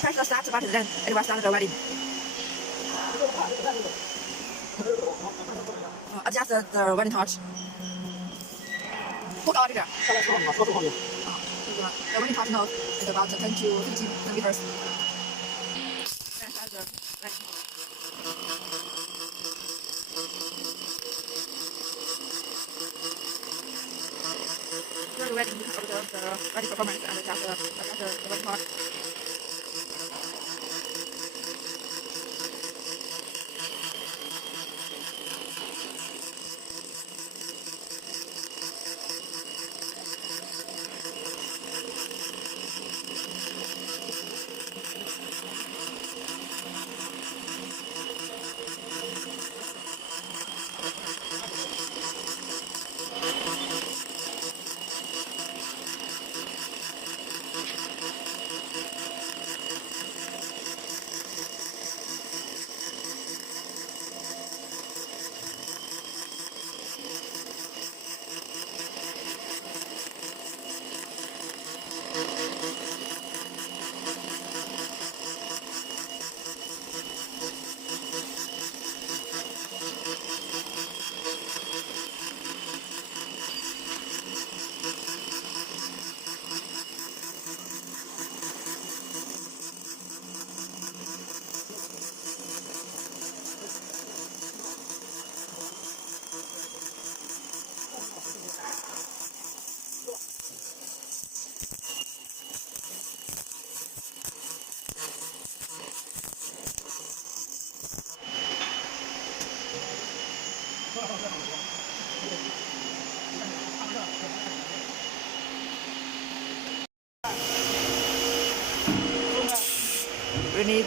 Press the start button, then it will start the wedding. Adjust the wedding torch. 多高这个？The wedding torch nose is about 10 to 15 centimeters. Then start the wedding. After the wedding, observe the wedding performance and adjust the wedding torch. We need